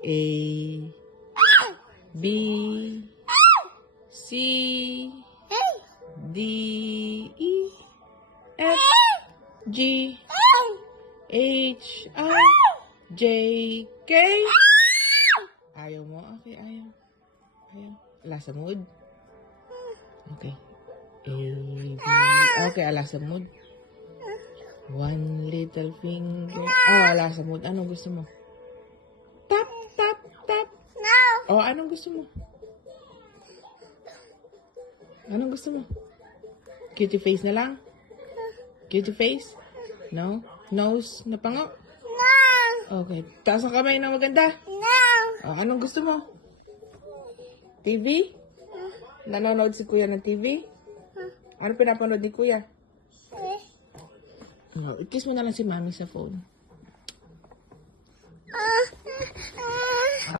A, B, C, D, E, F, G, H, I, J, K. Ayaw mo? Okay, ayaw. Ayaw. Alasa mood? Okay. A, B. Okay, alasa mood. One little finger. Oh, alasa mood. Anong gusto mo? Tap, tap, tap. No. Oh, anong gusto mo? Anong gusto mo? Cutie face na lang? Cutie face? No? Nose na pango? No. Okay. Taas ang kamay na maganda. No. Oh, anong gusto mo? TV? Nanonood si Kuya ng TV? Ano pinapanood ni Kuya? Oh, i-kiss mo na lang si Mami sa phone.